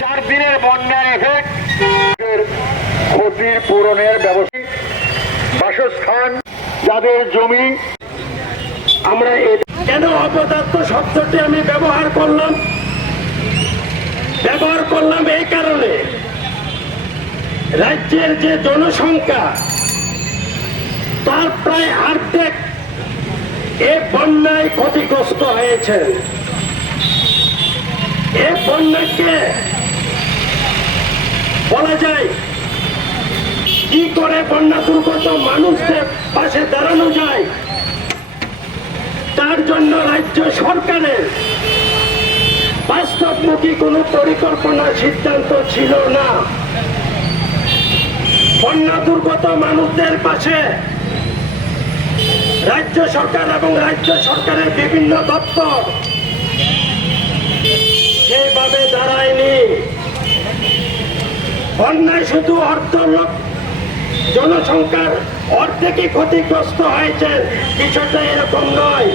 4 দিনের বন্যার এফেক্ট ক্ষতির পূরণের ব্যবস্থা, বাসস্থান, যাদের জমি। আমরা কেন অপদার্থ শব্দটি আমি ব্যবহার করলাম এই কারণে, রাজ্যের যে জনসংখ্যা তার প্রায় অর্ধেক এ বন্যায় ক্ষতিগ্রস্ত হয়েছে। এ বন্যাকে বলা যায় কি করে বন্যা দুর্গত মানুষদের পাশে দাঁড়ানো যায়, তার জন্য রাজ্য সরকারের বাস্তবমুখী কোনো পরিকল্পনা সিদ্ধান্ত ছিল না। বন্যা দুর্গত মানুষদের পাশে রাজ্য সরকার এবং রাজ্য সরকারের বিভিন্ন দপ্তর সেভাবে দাঁড়ায়নি। বন্যায় শুধু জনসংখ্যার অর্ধেকই ক্ষতিগ্রস্ত হয়েছে, বিষয়টা এরকম নয়।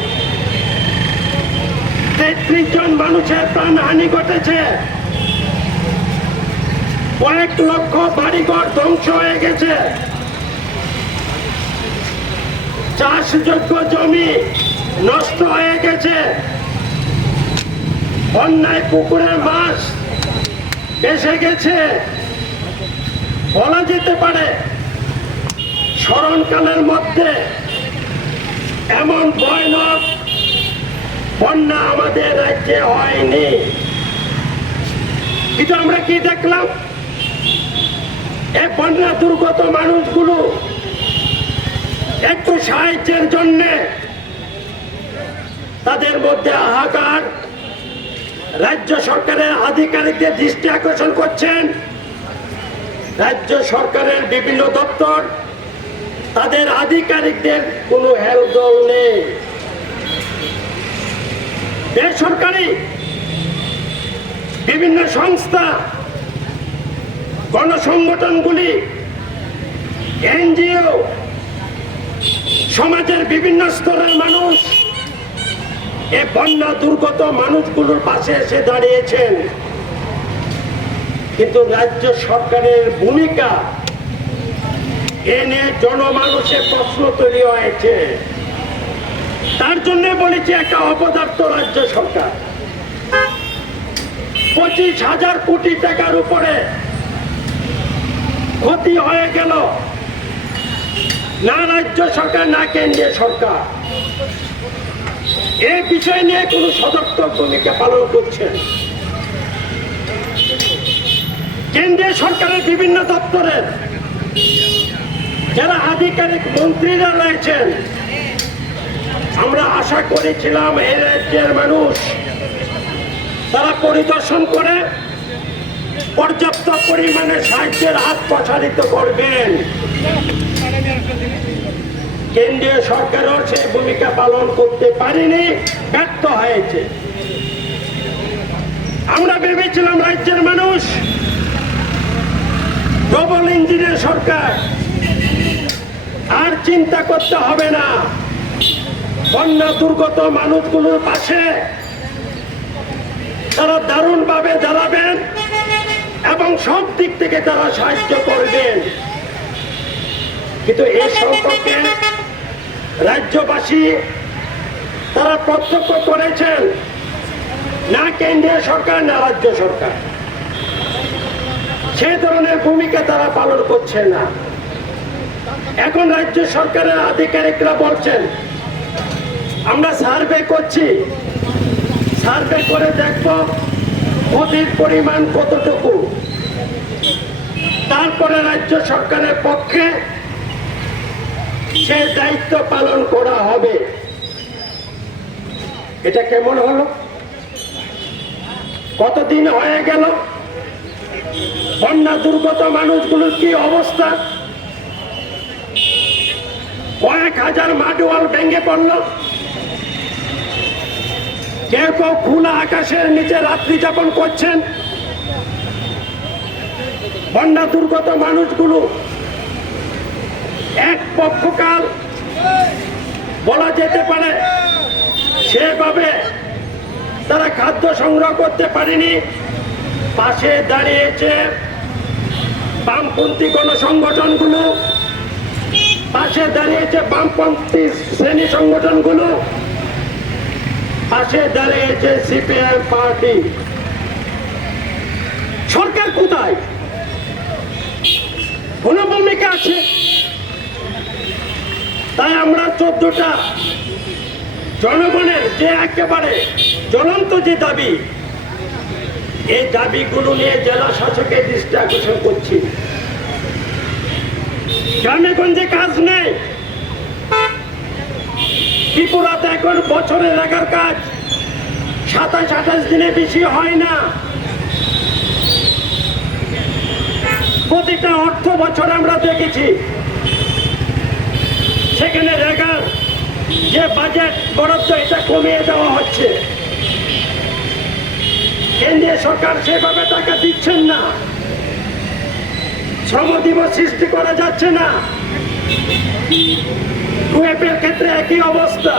33 জন মানুষের প্রাণহানি ঘটেছে, কয়েক লক্ষ বাড়িঘর ধ্বংস হয়ে গেছে, চাষযোগ্য জমি নষ্ট হয়ে গেছে, বন্যায় পুকুরের মাছ ভেসে গেছে। বলা যেতে পারে স্মরণকালের মধ্যে এমন ভয়ানক বন্যা আমাদের রাজ্যে হয়নি। কিন্তু আমরা কি দেখলাম, এই বন্যা দুর্গত মানুষগুলো একটু সাহায্যের জন্য তাদের মধ্যে হাহাকার। রাজ্য সরকারের আধিকারিকদের দৃষ্টি আকর্ষণ করছেন, রাজ্য সরকারের বিভিন্ন দপ্তর তাদের আধিকারিকদের কোনো হেলদোল নেই। বেসরকারি বিভিন্ন সংস্থা, গণসংগঠনগুলি, এনজিও, সমাজের বিভিন্ন স্তরের মানুষ এই বন্যা দুর্গত মানুষগুলোর পাশে এসে দাঁড়িয়েছেন। কিন্তু রাজ্য সরকারের ভূমিকা এ নিয়ে জনমানুষের প্রশ্ন তৈরি হয়েছে। তার জন্য বলেছি একটা অপদার্থ রাজ্য সরকার। 25,000 কোটি টাকার উপরে ক্ষতি হয়ে গেল, না রাজ্য সরকার না কেন্দ্রীয় সরকার এই বিষয় নিয়ে কোনো সদর্থক ভূমিকা পালন করছেন। কেন্দ্রীয় সরকারের বিভিন্ন দপ্তরের যারা আধিকারিক মন্ত্রীরা রয়েছেন, আমরা আশা করেছিলাম এই রাজ্যের মানুষ তারা পরিদর্শন করে পর্যাপ্ত পরিমাণে সাহায্যের হাত প্রসারিত করবেন। কেন্দ্রীয় সরকারও সেই ভূমিকা পালন করতে পারেনি, ব্যর্থ হয়েছে। আমরা ভেবেছিলাম রাজ্যের মানুষ ডবল ইঞ্জিনের সরকার, আর চিন্তা করতে হবে না, বন্যা দুর্গত মানুষগুলোর পাশে তারা দারুণভাবে দাঁড়াবেন এবং সব দিক থেকে তারা সাহায্য করবেন। কিন্তু এই সম্পর্কে রাজ্যবাসী তারা প্রত্যক্ষ করেছেন, না কেন্দ্রীয় সরকার না রাজ্য সরকার সেই ধরনের ভূমিকা তারা পালন করছে না। এখন রাজ্য সরকারের আধিকারিকরা বলছেন আমরা সার্ভে করছি, সার্ভে করে দেখব ক্ষতির পরিমাণ কতটুকু, তারপরে রাজ্য সরকারের পক্ষে সে দায়িত্ব পালন করা হবে। এটা কেমন হলো? কতদিন হয়ে গেল, বন্যা দুর্গত মানুষগুলোর কি অবস্থা? কয়েক হাজার মাডওয়াল ভেঙে পড়ল, কেউ কেউ খোলা আকাশের নিচে রাত্রি যাপন করছেন। বন্যা দুর্গত মানুষগুলো এক পক্ষকাল বলা যেতে পারে সেভাবে তারা খাদ্য সংগ্রহ করতে পারেনি। পাশে দাঁড়িয়েছে বামপন্থী গণসংগঠনগুলো, পাশে দাঁড়িয়েছে বামপন্থী শ্রেণী সংগঠনগুলো, পাশে দাঁড়িয়েছে সিপিআই পার্টি। সরকার কোথায়? কোন ভূমিকা আছে? তাই আমরা 14টা জনগণের যে একেবারে জ্বলন্ত যে দাবি, এই দাবিগুলো নিয়ে জেলা শাসকের দৃষ্টি আকর্ষণ করছি। গ্রামে গঞ্জে কাজ নেই। ত্রিপুরাতে এখন বছরে লাগার কাজ 27-28 দিনে বেশি হয় না। প্রতিটা অর্থ বছর আমরা দেখেছি সেখানে রেগার যে বাজেট বরাদ্দ এটা কমিয়ে দেওয়া হচ্ছে। কেন্দ্রীয় সরকার সেভাবে টাকা দিচ্ছেন না। শ্রম দিবস সৃষ্টি করা যাচ্ছে না। টুয়েপের ক্ষেত্রে একই অবস্থা।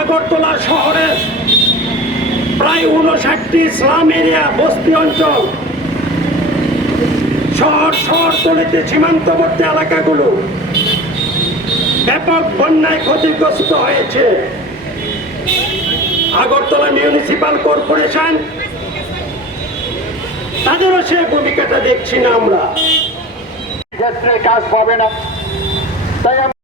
আগরতলা শহরের প্রায় 59টি স্লাম এরিয়া, বস্তি অঞ্চল, শহরতলিতে সীমান্তবর্তী এলাকাগুলো ব্যাপক বন্যায় ক্ষতিগ্রস্ত হয়েছে। আগরতলা মিউনিসিপাল কর্পোরেশন, তাদেরও সে ভূমিকাটা দেখছি না আমরা। ক্ষেত্রে কাজ পাবে না, তাই